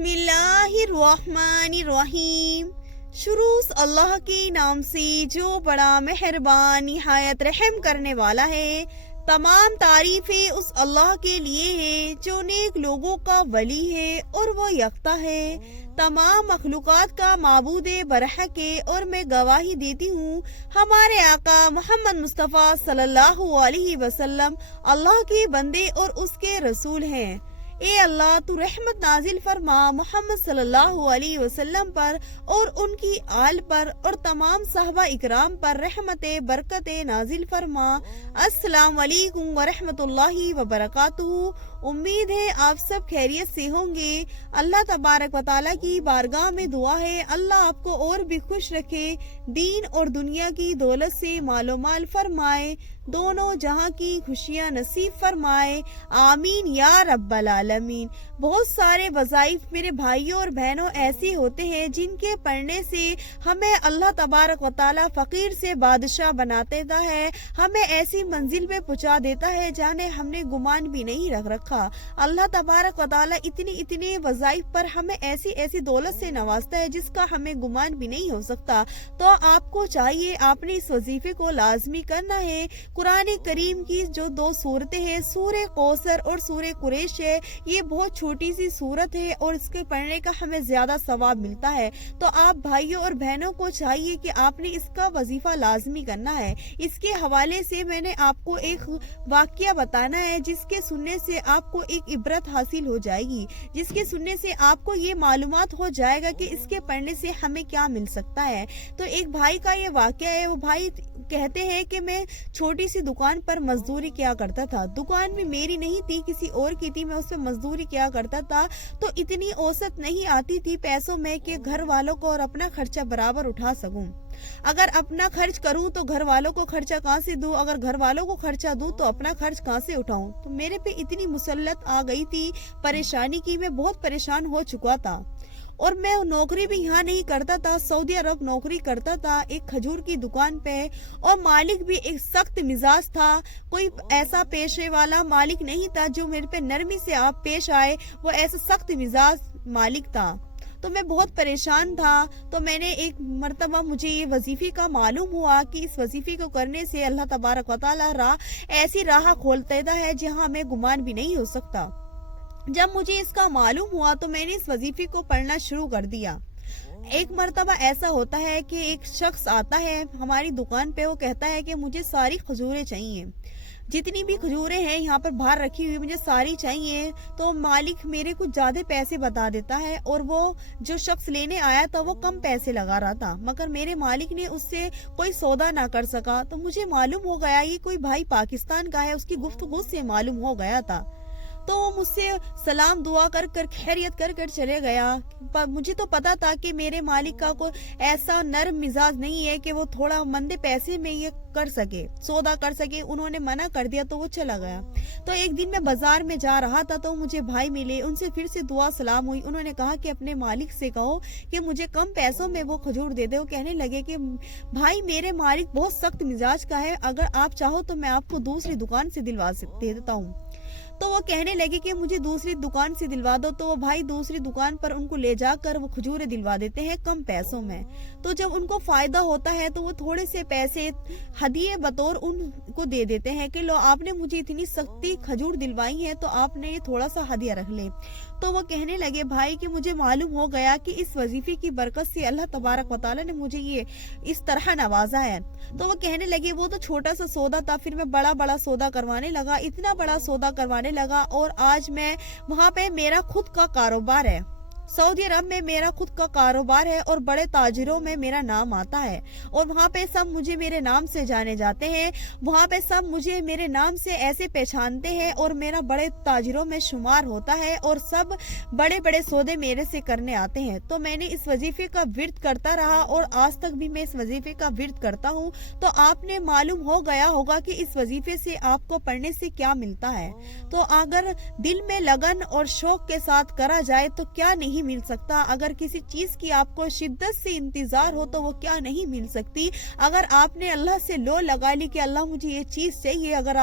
बिस्मिल्लाहिर्रहमानिर्रहीम। शुरू अल्लाह के नाम से जो बड़ा मेहरबान निहायत रहम करने वाला है। तमाम तारीफें उस अल्लाह के लिए है जो नेक लोगों का वली है और वो यकता है, तमाम मखलूकात का माबूद बरहक है। और मैं गवाही देती हूँ हमारे आका मोहम्मद मुस्तफ़ा सल्लल्लाहु अलैहि वसल्लम अल्लाह के बंदे और उसके रसूल हैं। ए अल्लाह, तू रहमत नाजिल फरमा मोहम्मद सल्लल्लाहु अलैहि वसल्लम पर और उनकी आल पर और तमाम साहबा इकराम पर रहमत बरकत नाजिल फरमा। अस्सलाम वालेकुम व रहमतुल्लाहि व बरकातुहू। उम्मीद है आप सब खैरियत से होंगे। अल्लाह तबारक व तआला की बारगाह में दुआ है अल्लाह आपको और भी खुश रखे, दीन और दुनिया की दौलत से मालो माल फरमाए, दोनों जहां की खुशियां नसीब फरमाए। आमीन या रब्बल आलमीन। बहुत सारे वज़ाइफ मेरे भाइयों और बहनों ऐसे होते हैं जिनके पढ़ने से हमें अल्लाह तबारक व तआला फकीर से बादशाह बना देता है, हमें ऐसी मंजिल पे पहुंचा देता है जाने हमने गुमान भी नहीं रख रखा। अल्लाह तबारक व तआला इतने वज़ाइफ पर हमें ऐसी ऐसी दौलत से नवाजता है जिसका हमें गुमान भी नहीं हो सकता। तो आपको चाहिए आपने इस वजीफे को लाजमी करना है। कुरान करीम की जो दो सूरतें हैं, सूरह कौसर और सूरह कुरैश है, ये बहुत छोटी सी सूरत है और इसके पढ़ने का हमें ज्यादा सवाब मिलता है। तो आप भाइयों और बहनों को चाहिए कि आपने इसका वजीफा लाजमी करना है। इसके हवाले से मैंने आपको एक वाकया बताना है जिसके सुनने से आपको एक इबरत हासिल हो जाएगी, जिसके सुनने से आपको ये मालूमात हो जाएगा कि इसके पढ़ने से हमें क्या मिल सकता है। तो एक भाई का ये वाकया है। वो भाई कहते हैं कि मैं छोटी सी दुकान पर मजदूरी किया करता था। दुकान भी मेरी नहीं थी, किसी और की थी, मैं उस पर मजदूरी किया करता था। तो इतनी औसत नहीं आती थी पैसों में कि घर वालों को और अपना खर्चा बराबर उठा सकूं। अगर अपना खर्च करूं तो घर वालों को खर्चा कहाँ से दूं, अगर घर वालों को खर्चा दूं तो अपना खर्च कहाँ से उठाऊं। तो मेरे पे इतनी मुसल्लत आ गई थी परेशानी की, मैं बहुत परेशान हो चुका था। और मैं नौकरी भी यहाँ नहीं करता था, सऊदी अरब नौकरी करता था एक खजूर की दुकान पे। और मालिक भी एक सख्त मिजाज था, कोई ऐसा पेशे वाला मालिक नहीं था जो मेरे पे नरमी से आप पेश आए, वो ऐसा सख्त मिजाज मालिक था। तो मैं बहुत परेशान था। तो मैंने एक मर्तबा मुझे ये वजीफे का मालूम हुआ कि इस वजीफे को करने से अल्लाह तबारक व तआला ऐसी राह खोल देता है जहाँ हमें गुमान भी नहीं हो सकता। जब मुझे इसका मालूम हुआ तो मैंने इस वजीफे को पढ़ना शुरू कर दिया। एक मर्तबा ऐसा होता है कि एक शख्स आता है हमारी दुकान पे, वो कहता है कि मुझे सारी खजूरें चाहिए, जितनी भी खजूरें हैं यहाँ पर बाहर रखी हुई मुझे सारी चाहिए। तो मालिक मेरे कुछ ज्यादा पैसे बता देता है और वो जो शख्स लेने आया था वो कम पैसे लगा रहा था, मगर मेरे मालिक ने उससे कोई सौदा ना कर सका। तो मुझे मालूम हो गया ये कोई भाई पाकिस्तान का है, उसकी गुफ्तगू से मालूम हो गया था। तो वो मुझसे सलाम दुआ कर कर खैरियत कर कर चले गया। मुझे तो पता था कि मेरे मालिक का कोई ऐसा नर्म मिजाज नहीं है कि वो थोड़ा मंदे पैसे में ये कर सके, सौदा कर सके। उन्होंने मना कर दिया तो वो चला गया। तो एक दिन मैं बाजार में जा रहा था तो मुझे भाई मिले, उनसे फिर से दुआ सलाम हुई। उन्होंने कहा कि अपने मालिक से कहो कि मुझे कम पैसों में वो खजूर दे दे। वो कहने लगे कि भाई मेरे मालिक बहुत सख्त मिजाज का है, अगर आप चाहो तो मैं आपको दूसरी दुकान से दिलवा देता हूँ। तो वो कहने लगे कि मुझे दूसरी दुकान से दिलवा दो। तो वो भाई दूसरी दुकान पर उनको ले जाकर वो खजूरें दिलवा देते हैं कम पैसों में। तो जब उनको फायदा होता है तो वो थोड़े से पैसे हदिये बतौर उनको दे देते हैं कि लो आपने मुझे इतनी सख्ती खजूर दिलवाई है तो आपने ये थोड़ा सा हदिया रख ले। तो वो कहने लगे भाई कि मुझे मालूम हो गया कि इस वजीफे की बरकत से अल्लाह तबारक व तआला ने मुझे ये इस तरह नवाजा है। तो वो कहने लगे वो तो छोटा सा सौदा था, फिर मैं बड़ा बड़ा सौदा करवाने लगा, इतना बड़ा सौदा करवाने लगा और आज मैं वहाँ पे मेरा खुद का कारोबार है। सऊदी अरब में मेरा खुद का कारोबार है और बड़े ताजिरों में मेरा नाम आता है और वहाँ पे सब मुझे मेरे नाम से जाने जाते हैं। वहाँ पे सब मुझे मेरे नाम से ऐसे पहचानते हैं और मेरा बड़े ताजिरों में शुमार होता है और सब बड़े बड़े सौदे मेरे से करने आते हैं। तो मैंने इस वजीफे का विर्द करता रहा और आज तक भी मैं इस वजीफे का विर्द करता हूँ। तो आपने मालूम हो गया होगा कि इस वजीफे से आपको पढ़ने से क्या मिलता है। तो अगर दिल में लगन और शौक के साथ करा जाए तो क्या नहीं نہیں مل سکتا. اگر کسی چیز کی آپ کو شدت سے انتظار ہو تو وہ کیا نہیں مل سکتی. اگر آپ نے اللہ سے لو لگا لی کہ اللہ مجھے یہ چیز چاہیے، اگر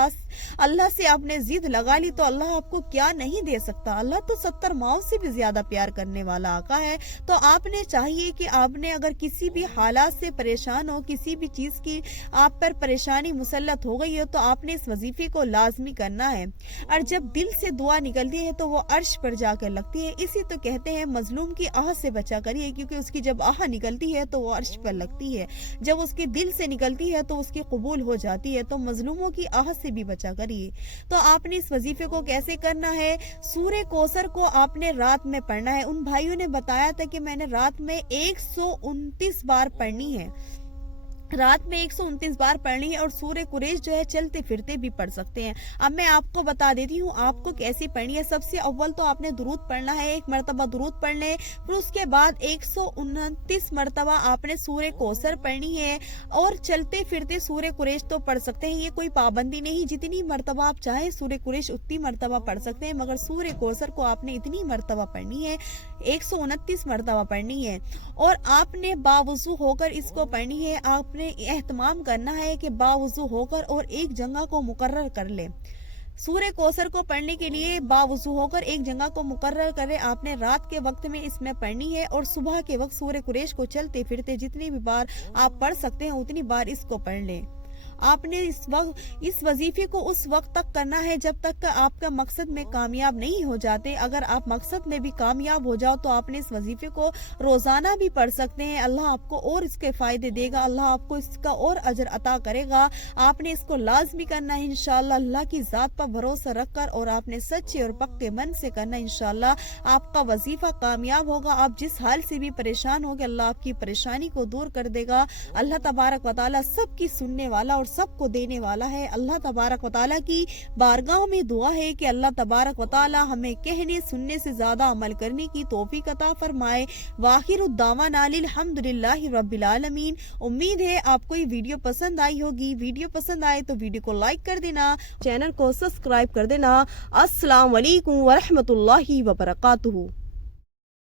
اللہ سے آپ نے ضد لگا لی تو اللہ آپ کو کیا نہیں دے سکتا. اللہ تو 70 ماؤں سے بھی زیادہ پیار کرنے والا آقا ہے. تو آپ نے چاہیے کہ آپ نے اگر کسی بھی حالات سے پریشان ہو، کسی بھی چیز کی آپ پر پریشانی مسلط ہو گئی ہو، تو آپ نے اس وظیفے کو لازمی کرنا ہے. اور جب دل سے دعا نکلتی ہے تو وہ عرش پر جا کر لگتی ہے. اسی تو کہتے ہیں مظلوم کی آہ سے بچا کریے، کیونکہ اس کی جب آہ نکلتی ہے تو وہ عرش پر لگتی ہے. جب اس کے دل سے نکلتی ہے تو اس کی قبول ہو جاتی ہے. تو مظلوموں کی آہ سے بھی بچا کریے. تو آپ نے اس وظیفے کو کیسے کرنا ہے؟ سورہ کوثر کو آپ نے رات میں پڑھنا ہے. ان بھائیوں نے بتایا تھا کہ میں نے رات میں 129 بار پڑھنی ہے. رات میں 129 بار پڑھنی ہے. اور سورہ قریش جو ہے چلتے پھرتے بھی پڑھ سکتے ہیں. اب میں آپ کو بتا دیتی ہوں آپ کو کیسی پڑھنی ہے. سب سے اول تو آپ نے درود پڑھنا ہے، 1 مرتبہ درود پڑھ لیں. پھر اس کے بعد 129 مرتبہ آپ نے سورہ کوثر پڑھنی ہے. اور چلتے پھرتے سورہ قریش تو پڑھ سکتے ہیں، یہ کوئی پابندی نہیں. جتنی مرتبہ آپ چاہیں سورہ قریش اتنی مرتبہ پڑھ سکتے ہیں، مگر سورہ کوثر کو آپ نے اتنی مرتبہ پڑھنی ہے، 129 مرتبہ پڑھنی ہے. اور آپ نے باوضو ہو کر اس کو پڑھنی ہے. آپ نے اہتمام کرنا ہے کہ باوضو ہو کر اور ایک جگہ کو مقرر کر لے. سورہ کوثر کو پڑھنے کے لیے باوضو ہو کر ایک جگہ کو مقرر کرے. آپ نے رات کے وقت میں اس میں پڑھنی ہے، اور صبح کے وقت سورہ قریش کو چلتے پھرتے جتنی بھی بار آپ پڑھ سکتے ہیں اتنی بار اس کو پڑھ لیں. آپ نے اس وظیفے کو اس وقت تک کرنا ہے جب تک کہ آپ کا مقصد میں کامیاب نہیں ہو جاتے. اگر آپ مقصد میں بھی کامیاب ہو جاؤ تو آپ نے اس وظیفے کو روزانہ بھی پڑھ سکتے ہیں. اللہ آپ کو اور اس کے فائدے دے گا، اللہ آپ کو اس کا اور اجر عطا کرے گا. آپ نے اس کو لازمی کرنا ہے انشاءاللہ، اللہ کی ذات پر بھروسہ رکھ کر، اور آپ نے سچے اور پکے من سے کرنا. انشاءاللہ آپ کا وظیفہ کامیاب ہوگا. آپ جس حال سے بھی پریشان ہوگے اللہ آپ کی پریشانی کو دور کر دے گا. اللہ تبارک و تعالی سب کی سننے والا اور سب کو دینے والا ہے. اللہ تبارک و تعالی کی بارگاہ میں دعا ہے کہ اللہ تبارک و تعالی ہمیں کہنے سننے سے زیادہ عمل کرنے کی توفیق عطا فرمائے. وآخر الدعوانا الحمدللہ رب العالمین. امید ہے آپ کو یہ ویڈیو پسند آئی ہوگی. ویڈیو پسند آئے تو ویڈیو کو لائک کر دینا، چینل کو سبسکرائب کر دینا. السلام علیکم ورحمۃ اللہ وبرکاتہ.